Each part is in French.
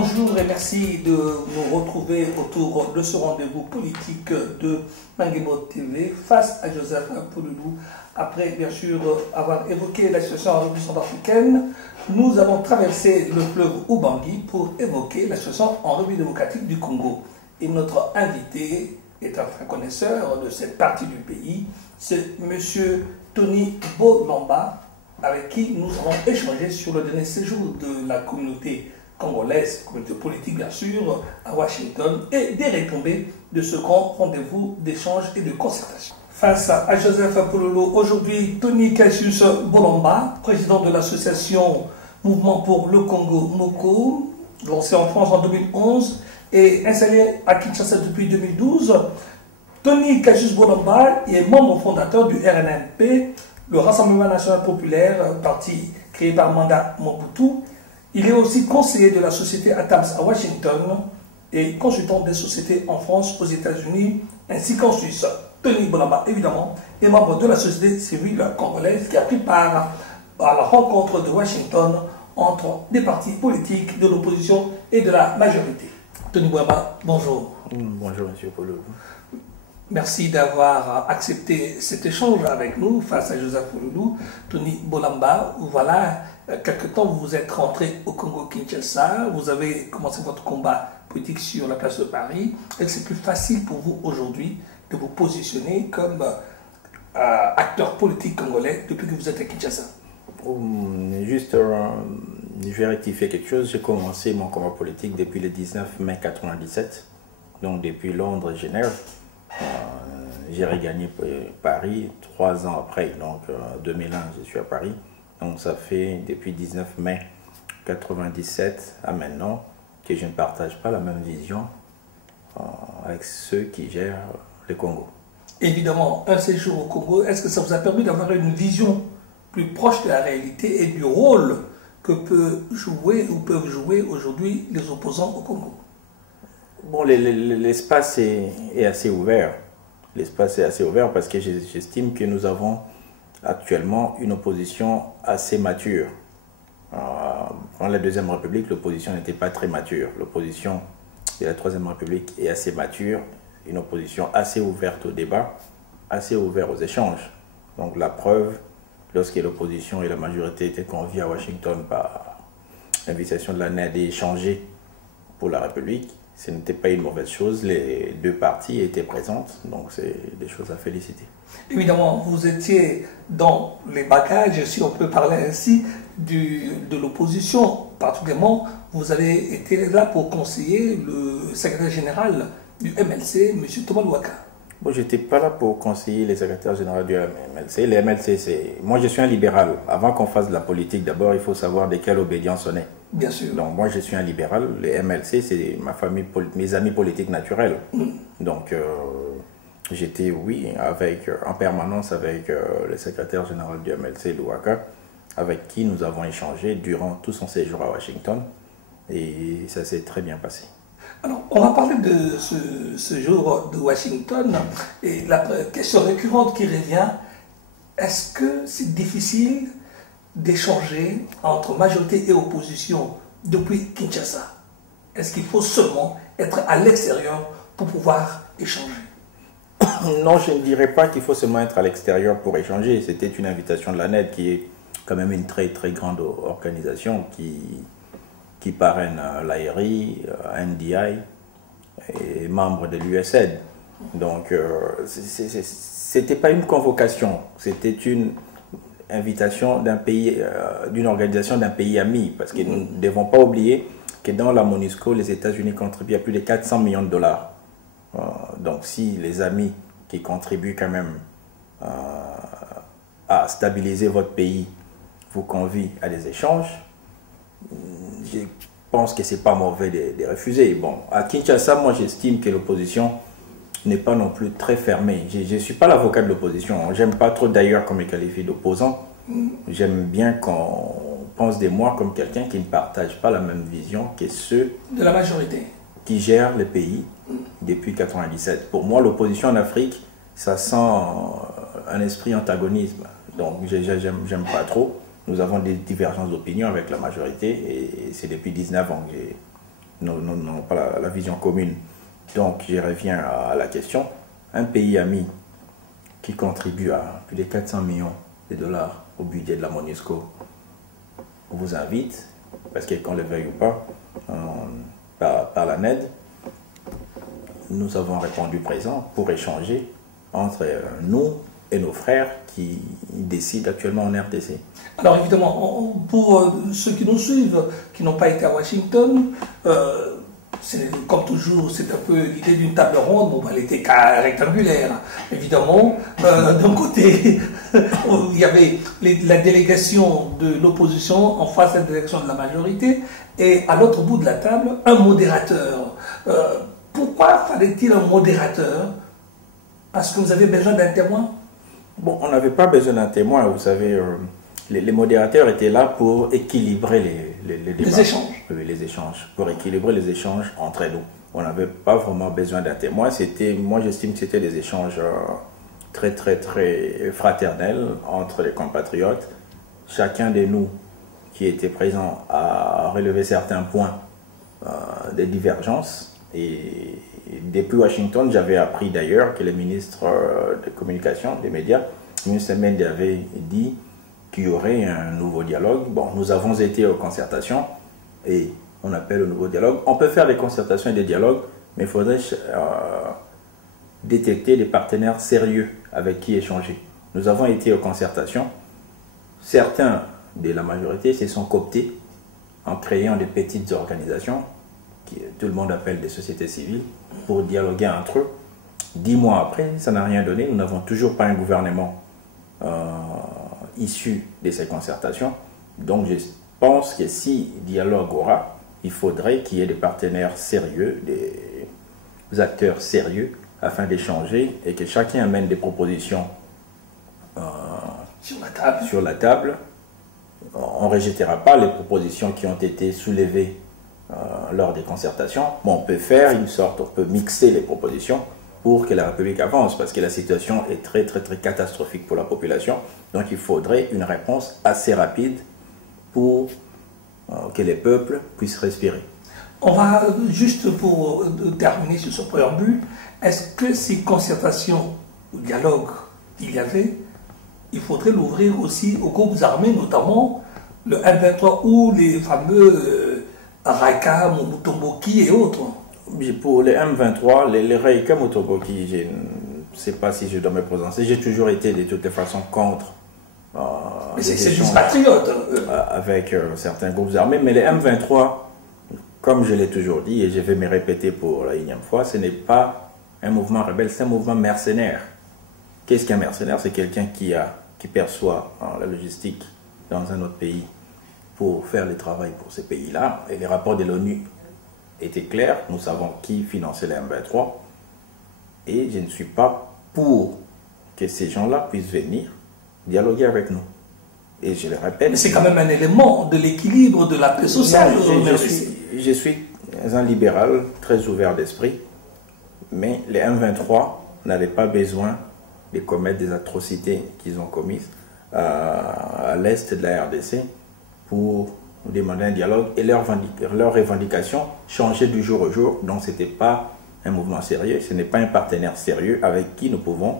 Bonjour et merci de nous retrouver autour de ce rendez-vous politique de Manguemo TV face à Joseph Pouloulou. Après, bien sûr, avoir évoqué la situation en République centrafricaine, nous avons traversé le fleuve Ubangui pour évoquer la situation en République démocratique du Congo. Et notre invité est un fin connaisseur de cette partie du pays, c'est M. Tony Bolamba, avec qui nous avons échangé sur le dernier séjour de la communauté congolaise, communauté politique bien sûr, à Washington, et des retombées de ce grand rendez-vous d'échange et de concertation. Face à Joseph Pouloulou, aujourd'hui Tony Cassius Bolamba, président de l'association Mouvement pour le Congo MOCO, lancé en France en 2011 et installé à Kinshasa depuis 2012. Tony Cassius Bolamba est membre fondateur du RNMP, le Rassemblement National Populaire, parti créé par Manda Mobutu. Il est aussi conseiller de la société ATAMS à Washington et consultant des sociétés en France, aux États-Unis ainsi qu'en Suisse. Tony Bolamba, évidemment, est membre de la société civile congolaise qui a pris part à la rencontre de Washington entre des partis politiques de l'opposition et de la majorité. Tony Bolamba, bonjour. Bonjour, M. Pouloulou. Merci d'avoir accepté cet échange avec nous face à Joseph Pouloulou. Tony Bolamba, voilà, quelque temps vous êtes rentré au Congo-Kinshasa, vous avez commencé votre combat politique sur la place de Paris. Est-ce que c'est plus facile pour vous aujourd'hui de vous positionner comme acteur politique congolais depuis que vous êtes à Kinshasa? Juste, je vais rectifier quelque chose. J'ai commencé mon combat politique depuis le 19 mai 1997, donc depuis Londres et Genève. J'ai regagné Paris 3 ans après, donc 2001 je suis à Paris, donc ça fait depuis 19 mai 1997 à maintenant que je ne partage pas la même vision avec ceux qui gèrent le Congo. Évidemment, un séjour au Congo, est-ce que ça vous a permis d'avoir une vision plus proche de la réalité et du rôle que peuvent jouer aujourd'hui les opposants au Congo? Bon, l'espace est assez ouvert. L'espace est assez ouvert parce que j'estime que nous avons actuellement une opposition assez mature. Dans la Deuxième République, l'opposition n'était pas très mature. L'opposition de la Troisième République est assez mature, une opposition assez ouverte au débat, assez ouverte aux échanges. Donc la preuve, lorsque l'opposition et la majorité étaient conviés à Washington par l'invitation de la NED d'échanger pour la République, ce n'était pas une mauvaise chose, les deux parties étaient présentes, donc c'est des choses à féliciter. Évidemment, vous étiez dans les bagages, si on peut parler ainsi, de l'opposition. Particulièrement, vous avez été là pour conseiller le secrétaire général du MLC, M. Thomas Louaka. Bon, je n'étais pas là pour conseiller les secrétaires généraux du MLC. Les MLC, c'est... Moi, je suis un libéral. Avant qu'on fasse de la politique, d'abord, il faut savoir de quelle obédience on est. Bien sûr. Donc, moi, je suis un libéral. Les MLC, c'est ma famille, mes amis politiques naturels. Donc, j'étais, oui, en permanence avec le secrétaire général du MLC, Louaka, avec qui nous avons échangé durant tout son séjour à Washington. Et ça s'est très bien passé. Alors, on va parler de ce jour de Washington et la question récurrente qui revient, est-ce que c'est difficile d'échanger entre majorité et opposition depuis Kinshasa? Est-ce qu'il faut seulement être à l'extérieur pour pouvoir échanger? Non, je ne dirais pas qu'il faut seulement être à l'extérieur pour échanger. C'était une invitation de la NED qui est quand même une très très grande organisation qui parraine l'ARI, NDI et membre de l'USAID. Donc, c'était pas une convocation, c'était une invitation d'un pays, d'une organisation d'un pays ami, parce que nous ne devons pas oublier que dans la MONUSCO, les États-Unis contribuent à plus de 400 millions de dollars. Donc, si les amis qui contribuent quand même à stabiliser votre pays vous convient à des échanges, je pense que c'est pas mauvais de refuser. Bon, à Kinshasa, moi j'estime que l'opposition n'est pas non plus très fermée. Je ne suis pas l'avocat de l'opposition. J'aime pas trop d'ailleurs qu'on me qualifie d'opposant. J'aime bien qu'on pense de moi comme quelqu'un qui ne partage pas la même vision que ceux de la majorité qui gèrent le pays depuis 1997. Pour moi, l'opposition en Afrique, ça sent un esprit antagonisme. Donc j'aime pas trop. Nous avons des divergences d'opinion avec la majorité et c'est depuis 19 ans pas la vision commune. Donc, je reviens à la question. Un pays ami qui contribue à plus de 400 millions de dollars au budget de la MONUSCO, on vous invite, parce qu'on le veuille ou pas, par la NED, nous avons répondu présent pour échanger entre nous et nos frères qui décident actuellement en RDC. Alors évidemment, pour ceux qui nous suivent, qui n'ont pas été à Washington, comme toujours, c'est un peu l'idée d'une table ronde. Bon, elle était rectangulaire, évidemment. D'un côté, il y avait la délégation de l'opposition en face de la délégation de la majorité, et à l'autre bout de la table, un modérateur. Pourquoi fallait-il un modérateur? Parce que vous avez besoin d'un témoin? Bon, on n'avait pas besoin d'un témoin, vous savez. Les modérateurs étaient là pour équilibrer les débats. Les échanges. Oui, les échanges. Pour équilibrer les échanges entre nous. On n'avait pas vraiment besoin d'un témoin. Moi, j'estime que c'était des échanges très, très, très fraternels entre les compatriotes. Chacun de nous qui était présent a relevé certains points de divergence. Et depuis Washington, j'avais appris d'ailleurs que le ministre de Communication, des médias, M. Mende, avait dit qu'il y aurait un nouveau dialogue. Bon, nous avons été aux concertations et on appelle au nouveau dialogue. On peut faire des concertations et des dialogues, mais il faudrait détecter des partenaires sérieux avec qui échanger. Nous avons été aux concertations. Certains de la majorité se sont cooptés en créant des petites organisations, que tout le monde appelle des sociétés civiles, pour dialoguer entre eux. 10 mois après, ça n'a rien donné. Nous n'avons toujours pas un gouvernement issu de ces concertations. Donc je pense que si dialogue aura, il faudrait qu'il y ait des partenaires sérieux, des acteurs sérieux, afin d'échanger et que chacun amène des propositions sur la table. On ne rejettera pas les propositions qui ont été soulevées lors des concertations. Bon, on peut faire une sorte, on peut mixer les propositions pour que la République avance, parce que la situation est très, très, très catastrophique pour la population. Donc il faudrait une réponse assez rapide pour que les peuples puissent respirer. On va, juste pour terminer sur ce préambule, est-ce que ces concertations ou dialogues qu'il y avait, il faudrait l'ouvrir aussi aux groupes armés, notamment le M23 ou les fameux Raika, Mutomboki et autres? Pour les M23, les Raika, Mutomboki, je ne sais pas si je dois me prononcer. J'ai toujours été de toutes les façons contre. Mais c'est des patriotes. Avec certains groupes armés. Mais les M23, comme je l'ai toujours dit, et je vais me répéter pour la énième fois, ce n'est pas un mouvement rebelle, c'est un mouvement mercenaire. Qu'est-ce qu'un mercenaire? C'est quelqu'un qui perçoit la logistique dans un autre pays pour faire le travail pour ces pays-là. Et les rapports de l'ONU étaient clairs. Nous savons qui finançait les M23. Et je ne suis pas pour que ces gens-là puissent venir dialoguer avec nous. Et je le répète. Mais c'est quand même un élément de l'équilibre de la paix sociale. Je suis un libéral très ouvert d'esprit, mais les M23 n'avaient pas besoin de commettre des atrocités qu'ils ont commises à l'est de la RDC pour demander un dialogue, et leurs revendications changeaient du jour au jour. Donc ce n'était pas un mouvement sérieux, ce n'est pas un partenaire sérieux avec qui nous pouvons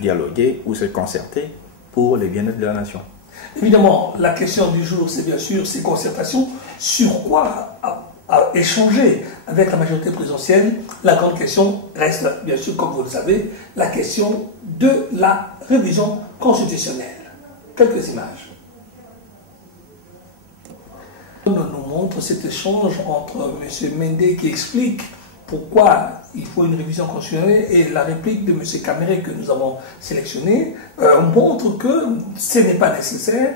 dialoguer ou se concerter pour le bien-être de la nation. Évidemment, la question du jour, c'est bien sûr ces concertations. Sur quoi échanger avec la majorité présidentielle? La grande question reste, bien sûr, comme vous le savez, la question de la révision constitutionnelle. Quelques images nous montre cet échange entre M. Mende qui explique pourquoi il faut une révision constitutionnelle, et la réplique de M. Caméré que nous avons sélectionnée montre que ce n'est pas nécessaire.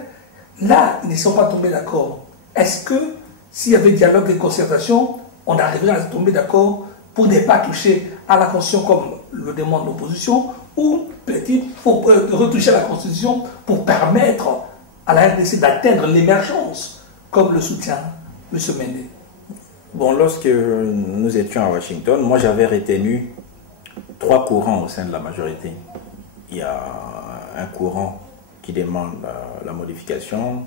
Là, ils ne sont pas tombés d'accord. Est-ce que s'il y avait dialogue et concertation, on arriverait à tomber d'accord pour ne pas toucher à la Constitution comme le demande l'opposition, ou peut-être il faut retoucher à la Constitution pour permettre à la RDC d'atteindre l'émergence, comme le soutient M. Mende? Bon, lorsque nous étions à Washington, moi j'avais retenu 3 courants au sein de la majorité. Il y a un courant qui demande la modification,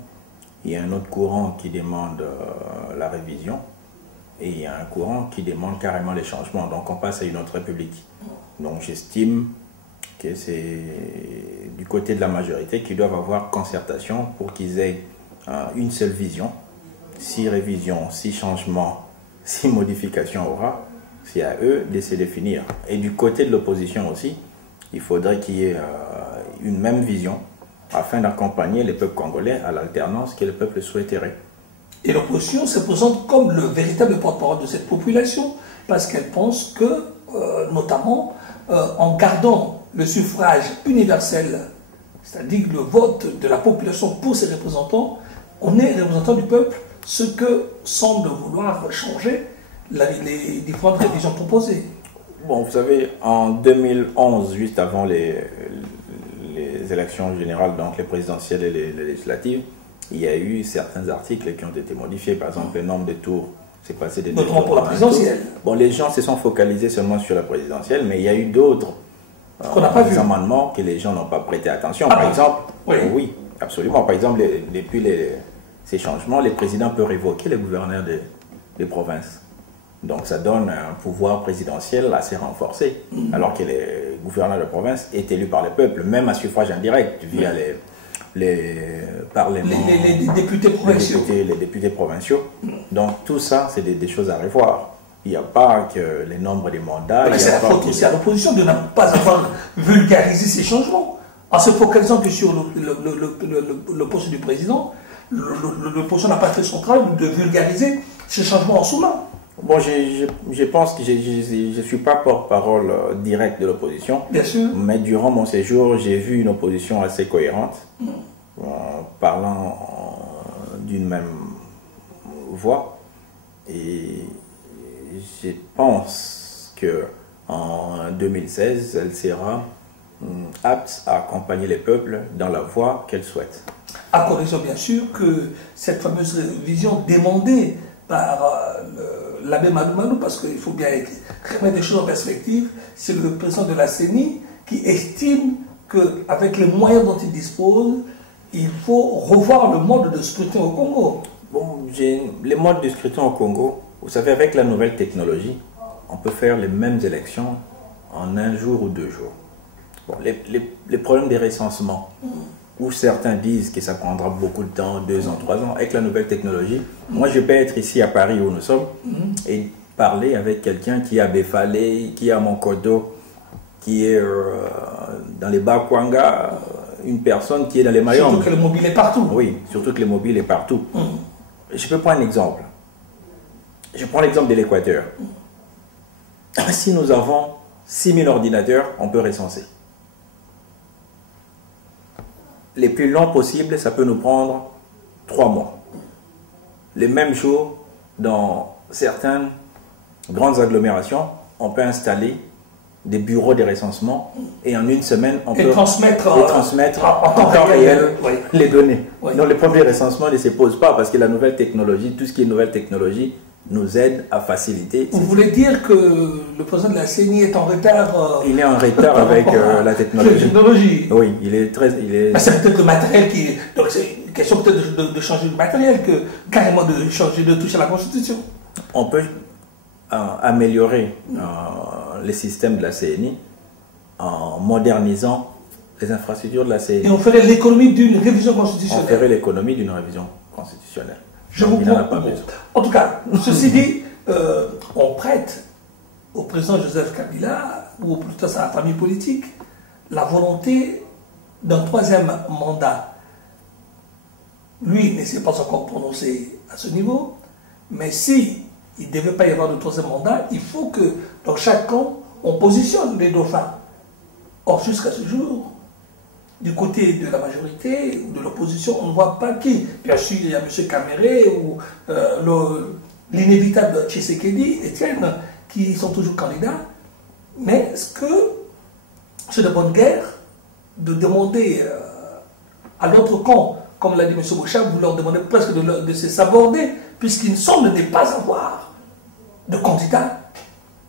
il y a un autre courant qui demande la révision, et il y a un courant qui demande carrément les changements. Donc on passe à une autre république. Donc j'estime que c'est du côté de la majorité qu'ils doivent avoir concertation pour qu'ils aient une seule vision. 6 révisions, 6 changements, 6 modifications aura, c'est à eux de se définir. Et du côté de l'opposition aussi, il faudrait qu'il y ait une même vision afin d'accompagner les peuples congolais à l'alternance que le peuple souhaiterait. Et l'opposition se présente comme le véritable porte-parole de cette population parce qu'elle pense que, notamment, en gardant le suffrage universel, c'est-à-dire le vote de la population pour ses représentants, on est représentant du peuple, ce que semble vouloir changer les différentes révisions proposées. Bon, vous savez, en 2011, juste avant les élections générales, donc les présidentielles et les législatives, il y a eu certains articles qui ont été modifiés. Par exemple, le nombre de tours, c'est passé des 2 tours pour la présidentielle. Bon, les gens se sont focalisés seulement sur la présidentielle, mais il y a eu d'autres amendements que les gens n'ont pas prêté attention. Par exemple, oui, absolument. Par exemple, depuis ces changements, les présidents peuvent révoquer les gouverneurs des provinces. Donc ça donne un pouvoir présidentiel assez renforcé, alors que les gouverneurs de province est élu par le peuple, même à suffrage indirect, via les parlements, les députés provinciaux. Les députés provinciaux. Donc tout ça, c'est des choses à revoir. Il n'y a pas que les nombres des mandats. C'est la faute aussi à l'opposition de ne pas avoir vulgarisé ces changements. En se focalisant que sur le poste du président, l'opposition n'a pas fait son travail de vulgariser ces changements en sous-main. Bon, je pense que je ne suis pas porte-parole direct de l'opposition. Bien sûr. Mais durant mon séjour, j'ai vu une opposition assez cohérente, parlant d'une même voix. Et je pense qu'en 2016, elle sera apte à accompagner les peuples dans la voie qu'elle souhaite. À condition bien sûr que cette fameuse vision demandée par l'abbé Malou, parce qu'il faut bien remettre des choses en perspective, c'est le président de la CENI qui estime qu'avec les moyens dont il dispose, il faut revoir le mode de scrutin au Congo. Bon, les modes de scrutin au Congo, vous savez, avec la nouvelle technologie, on peut faire les mêmes élections en 1 jour ou 2 jours. Bon, les problèmes des recensements, où certains disent que ça prendra beaucoup de temps, 2 ans, 3 ans, avec la nouvelle technologie. Moi, je peux être ici à Paris où nous sommes et parler avec quelqu'un qui est à Befalé, qui est à Monkodo, qui est dans les Bakwanga, une personne qui est dans les Mayombe. Surtout que le mobile est partout. Oui, surtout que le mobile est partout. Je peux prendre un exemple. Je prends l'exemple de l'Équateur. Si nous avons 6000 ordinateurs, on peut recenser. Les plus longs possibles, ça peut nous prendre 3 mois. Les mêmes jours, dans certaines grandes agglomérations, on peut installer des bureaux de recensement et en 1 semaine, on peut transmettre en temps réel les données. Donc le premier recensement ne se pose pas parce que la nouvelle technologie, tout ce qui est nouvelle technologie, nous aide à faciliter. Vous voulez dire que le président de la CENI est en retard Il est en retard avec la technologie. Oui, il est très... C'est peut-être le matériel qui... Donc c'est une question peut-être de changer de matériel que carrément de changer, de toucher à la Constitution. On peut améliorer les systèmes de la CENI en modernisant les infrastructures de la CENI. Et on ferait l'économie d'une révision constitutionnelle. On ferait l'économie d'une révision constitutionnelle. Je vous comprends. En tout cas, ceci dit, on prête au président Joseph Kabila, ou plutôt à sa famille politique, la volonté d'un 3e mandat. Lui ne s'est pas encore prononcé à ce niveau, mais si il ne devait pas y avoir de 3e mandat, il faut que dans chaque camp, on positionne les dauphins. Or, jusqu'à ce jour, du côté de la majorité ou de l'opposition, on ne voit pas qui. Bien sûr, il y a M. Kamere ou l'inévitable Tshisekedi, Etienne, qui sont toujours candidats. Mais est-ce que c'est de bonne guerre de demander à l'autre camp, comme l'a dit M. Bouchard, vous leur demandez presque de se saborder, puisqu'il semble ne pas avoir de candidat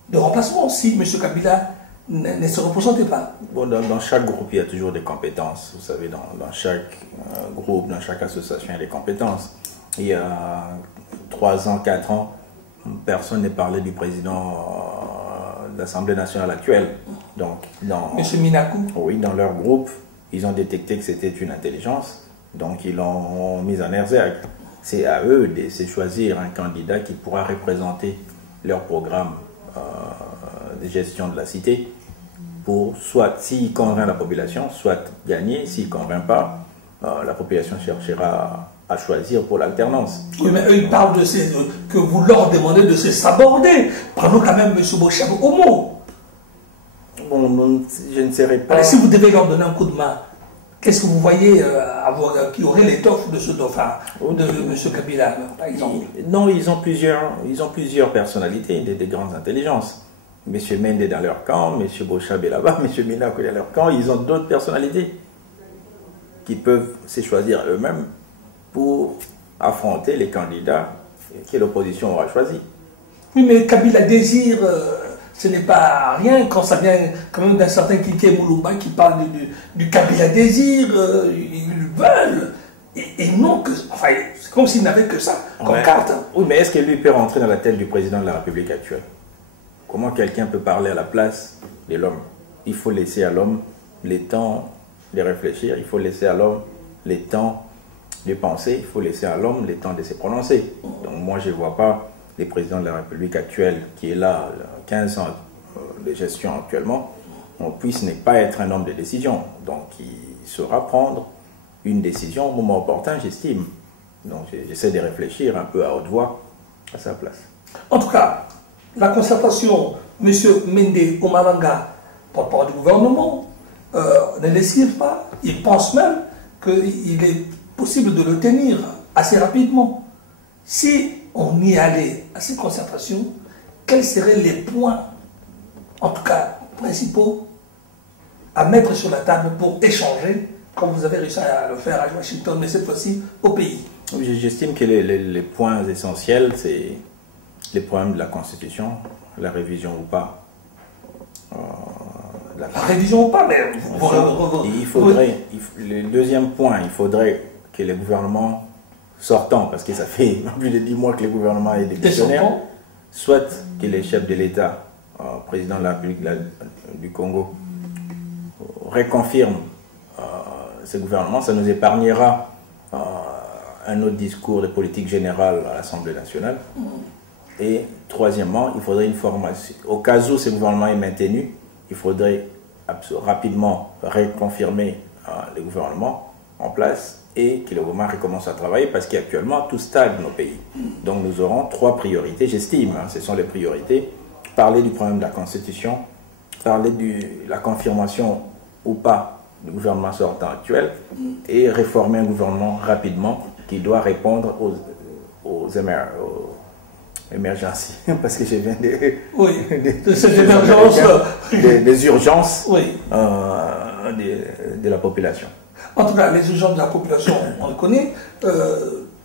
de remplacement si M. Kabila ne se représentait pas. Bon, dans chaque groupe, il y a toujours des compétences. Vous savez, dans chaque groupe, dans chaque association, il y a des compétences. Il y a 3 ans, 4 ans, personne n'est parlé du président de l'Assemblée nationale actuelle. Donc, Monsieur Minakou. Oui, dans leur groupe, ils ont détecté que c'était une intelligence, donc ils l'ont mis en exergue. C'est à eux de choisir un candidat qui pourra représenter leur programme de gestion de la cité pour soit, s'il convainc la population, soit gagner. S'il ne convainc pas, la population cherchera à choisir pour l'alternance. Oui, mais eux, ils parlent que vous leur demandez de se saborder. Prenons quand même M. Bochab au mot. Bon, je ne serai pas... Alors, si vous devez leur donner un coup de main, qu'est-ce que vous voyez qui aurait l'étoffe de ce dauphin, de M. Kabila, par exemple? Non, ils ont plusieurs personnalités, des grandes intelligences. M. Mende est dans leur camp, M. Bochab est là-bas, M. Minakou est dans leur camp. Ils ont d'autres personnalités qui peuvent se choisir eux-mêmes pour affronter les candidats que l'opposition aura choisis. Oui, mais Kabila désire, ce n'est pas rien quand ça vient quand même d'un certain Kike Moulumba qui parle du Kabila désir, ils veulent, et non que, enfin, c'est comme s'ils n'avaient que ça comme carte. Oui, mais est-ce que lui peut rentrer dans la tête du président de la République actuelle? Comment quelqu'un peut parler à la place de l'homme? Il faut laisser à l'homme les temps de réfléchir, il faut laisser à l'homme les temps de penser, il faut laisser à l'homme le temps de se prononcer. Donc moi, je ne vois pas le président de la République actuelle, qui est là, 15 ans de gestion actuellement, puisse ne pas être un homme de décision. Donc il saura prendre une décision au moment opportun, j'estime. Donc j'essaie de réfléchir un peu à haute voix à sa place. En tout cas, la concertation, M. Mende Omaranga, porte-parole du gouvernement, ne les suit pas. Il pense même qu'il est possible de le tenir assez rapidement. Si on y allait à ces concertations, quels seraient les points, en tout cas principaux, à mettre sur la table pour échanger, comme vous avez réussi à le faire à Washington, mais cette fois-ci au pays? J'estime que les points essentiels, c'est les problèmes de la Constitution, la révision ou pas. La révision ou pas, mais... Le deuxième point, il faudrait que les gouvernements sortants, parce que ça fait plus de 10 mois que le gouvernement est démissionnaire, soit que les chefs de l'État, président de la République du Congo, reconfirment ce gouvernement. Ça nous épargnera un autre discours de politique générale à l'Assemblée nationale. Et troisièmement, il faudrait une formation. Au cas où ce gouvernement est maintenu, il faudrait rapidement reconfirmer le gouvernement en place et que le gouvernement recommence à travailler, parce qu'actuellement tout stagne au pays. Donc nous aurons 3 priorités, j'estime, ce sont les priorités. Parler du problème de la Constitution, parler de la confirmation ou pas du gouvernement sortant actuel, et réformer un gouvernement rapidement qui doit répondre aux émergences, parce que je viens de cette émergence, des urgences, oui, de la population. En tout cas, les urgences de la population, on le connaît.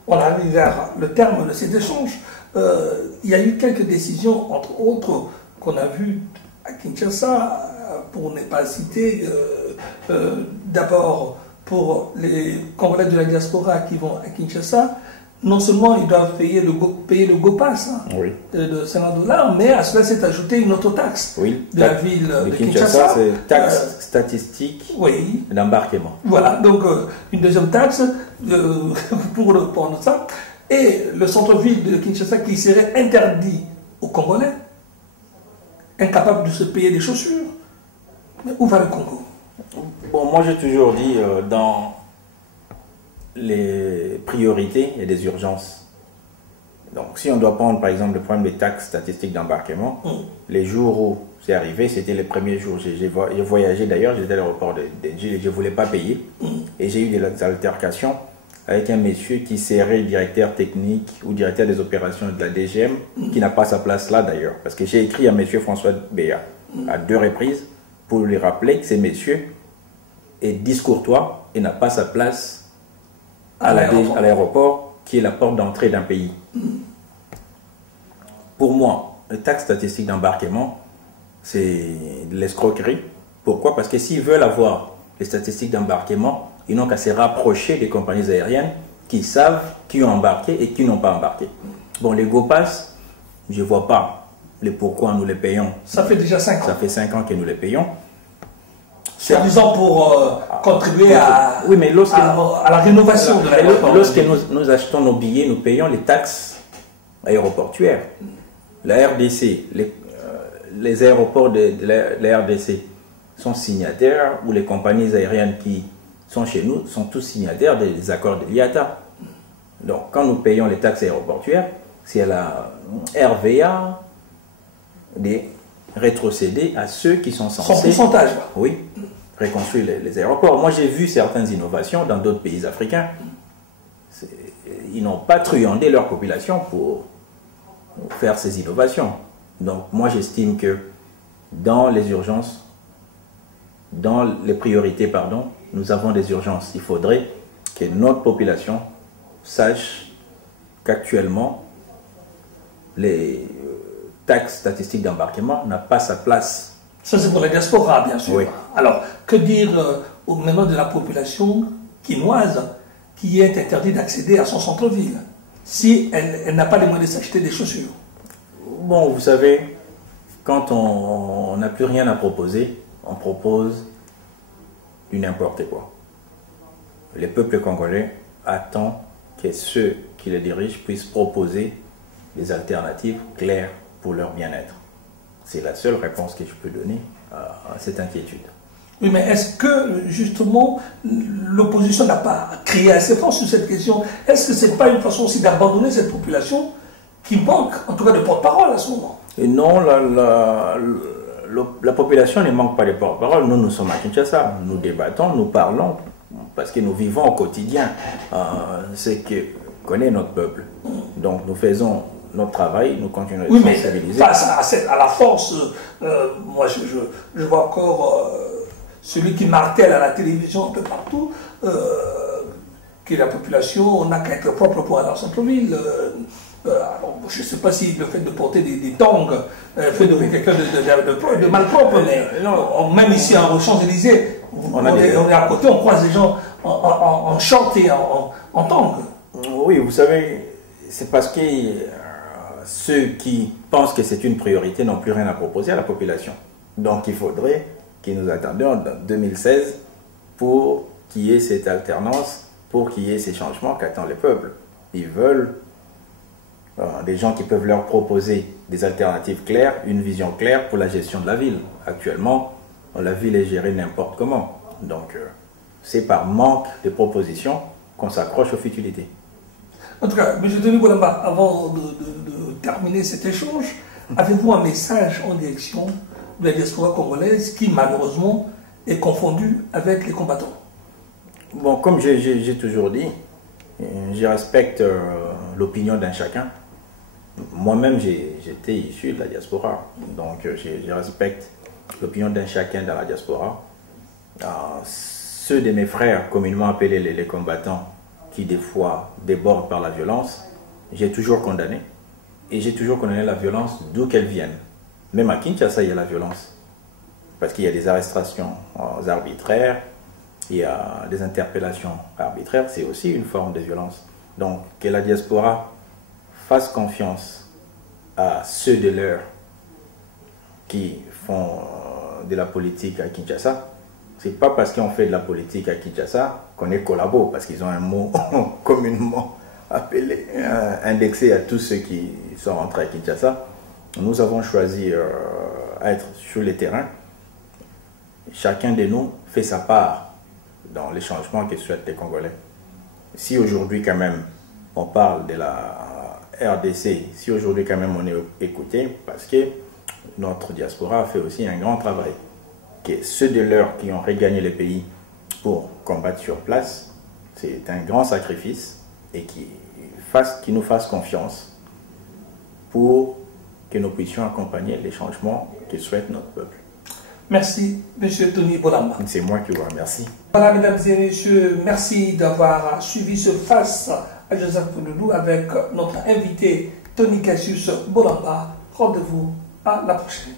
On arrive vers le terme de ces échanges. Il y a eu quelques décisions, entre autres, qu'on a vues à Kinshasa, pour ne pas citer, d'abord pour les Congolais de la diaspora qui vont à Kinshasa. Non seulement ils doivent payer le GoPass de 50 $, mais à cela s'est ajouté une autre taxe de la ville de Kinshasa. C'est taxe statistique d'embarquement. Voilà, donc une deuxième taxe pour prendre ça. Et le centre-ville de Kinshasa qui serait interdit aux Congolais, incapables de se payer des chaussures. Mais où va le Congo? Bon, moi j'ai toujours dit dans les priorités et des urgences. Donc si on doit prendre par exemple le problème des taxes statistiques d'embarquement, les jours où c'est arrivé, c'était les premiers jours. J'ai voyagé d'ailleurs, j'étais à l'aéroport d'Engie et je ne voulais pas payer. Et j'ai eu des altercations avec un monsieur qui serait directeur technique ou directeur des opérations de la DGM, qui n'a pas sa place là d'ailleurs. Parce que j'ai écrit à monsieur François Béa à 2 reprises pour lui rappeler que ce monsieur est discourtois et n'a pas sa place à l'aéroport, qui est la porte d'entrée d'un pays. Pour moi, les taxes statistiques d'embarquement, c'est de l'escroquerie. Pourquoi? Parce que s'ils veulent avoir les statistiques d'embarquement, ils n'ont qu'à se rapprocher des compagnies aériennes qui savent qui ont embarqué et qui n'ont pas embarqué. Bon, les GoPass, Je ne vois pas les pourquoi nous les payons. Ça fait déjà 5 ans. Ça fait 5 ans que nous les payons. C'est disant pour contribuer à, oui, mais à la rénovation de l'aéroport. Lorsque nous achetons nos billets, nous payons les taxes aéroportuaires. La RDC, les aéroports de la RDC sont signataires, ou les compagnies aériennes qui sont chez nous sont tous signataires des accords de l'IATA. Donc, quand nous payons les taxes aéroportuaires, c'est à la RVA de rétrocéder à ceux qui sont censés... Son pourcentage. Oui, reconstruire les aéroports. Moi, j'ai vu certaines innovations dans d'autres pays africains. Ils n'ont pas truandé leur population pour faire ces innovations. Donc, moi, j'estime que dans les urgences, dans les priorités, pardon, nous avons des urgences. Il faudrait que notre population sache qu'actuellement, les taxes statistiques d'embarquement n'ont pas sa place. Ça, c'est pour la diaspora, bien sûr. Oui. Alors, que dire maintenant de la population quinoise qui est interdite d'accéder à son centre-ville si elle n'a pas les moyens de s'acheter des chaussures? Bon, vous savez, quand on n'a plus rien à proposer, on propose du n'importe quoi. Le peuple congolais attend que ceux qui le dirigent puissent proposer des alternatives claires pour leur bien-être. C'est la seule réponse que je peux donner à cette inquiétude. Oui, mais est-ce que, justement, l'opposition n'a pas crié assez fort sur cette question? Est-ce que ce n'est pas une façon aussi d'abandonner cette population qui manque, en tout cas, de porte-parole à ce moment? Et non, la population ne manque pas de porte-parole. Nous sommes à Kinshasa. Nous débattons, nous parlons, parce que nous vivons au quotidien ce que connaît notre peuple. Donc, nous faisons notre travail, nous continuons de sensibiliser. Mais face à la force, moi je vois encore celui qui martèle à la télévision un peu partout, que la population n'a qu'à être propre pour aller en centre-ville. Je ne sais pas si le fait de porter des tongs fait de quelqu'un de malpropre, mais même ici en Champs-Élysées, on est à côté, on croise des gens en short et en tongs. Oui, vous savez, c'est parce que ceux qui pensent que c'est une priorité n'ont plus rien à proposer à la population. Donc il faudrait que nous attendions en 2016 pour qu'il y ait cette alternance, pour qu'il y ait ces changements qu'attend le peuple. Ils veulent des gens qui peuvent leur proposer des alternatives claires, une vision claire pour la gestion de la ville. Actuellement, la ville est gérée n'importe comment. Donc c'est par manque de propositions qu'on s'accroche aux futilités. En tout cas, M. Tony Bolamba, avant de terminer cet échange, avez-vous un message en direction de la diaspora congolaise qui, malheureusement, est confondue avec les combattants? Bon, comme j'ai toujours dit, je respecte l'opinion d'un chacun. Moi-même, j'étais issu de la diaspora, donc je respecte l'opinion d'un chacun dans la diaspora. Ceux de mes frères, communément appelés les combattants, qui des fois débordent par la violence, j'ai toujours condamné. Et j'ai toujours condamné la violence d'où qu'elle vienne. Même à Kinshasa, il y a la violence. Parce qu'il y a des arrestations arbitraires, il y a des interpellations arbitraires, c'est aussi une forme de violence. Donc, que la diaspora fasse confiance à ceux de leur qui font de la politique à Kinshasa. C'est pas parce qu'on fait de la politique à Kinshasa qu'on est collabo, parce qu'ils ont un mot communément appelé, indexé à tous ceux qui sont rentrés à Kinshasa. Nous avons choisi d'être sur le terrain. Chacun de nous fait sa part dans les changements que souhaitent les Congolais. Si aujourd'hui quand même on parle de la RDC, si aujourd'hui quand même on est écouté, parce que notre diaspora fait aussi un grand travail. Que ceux de l'heure qui ont regagné le pays pour combattre sur place, c'est un grand sacrifice et qui nous fasse confiance pour que nous puissions accompagner les changements que souhaite notre peuple. Merci, M. Tony Bolamba. C'est moi qui vous remercie. Voilà, mesdames et messieurs, merci d'avoir suivi ce Face à Joseph Pouloulou avec notre invité Tony Cassius Bolamba. Rendez-vous à la prochaine.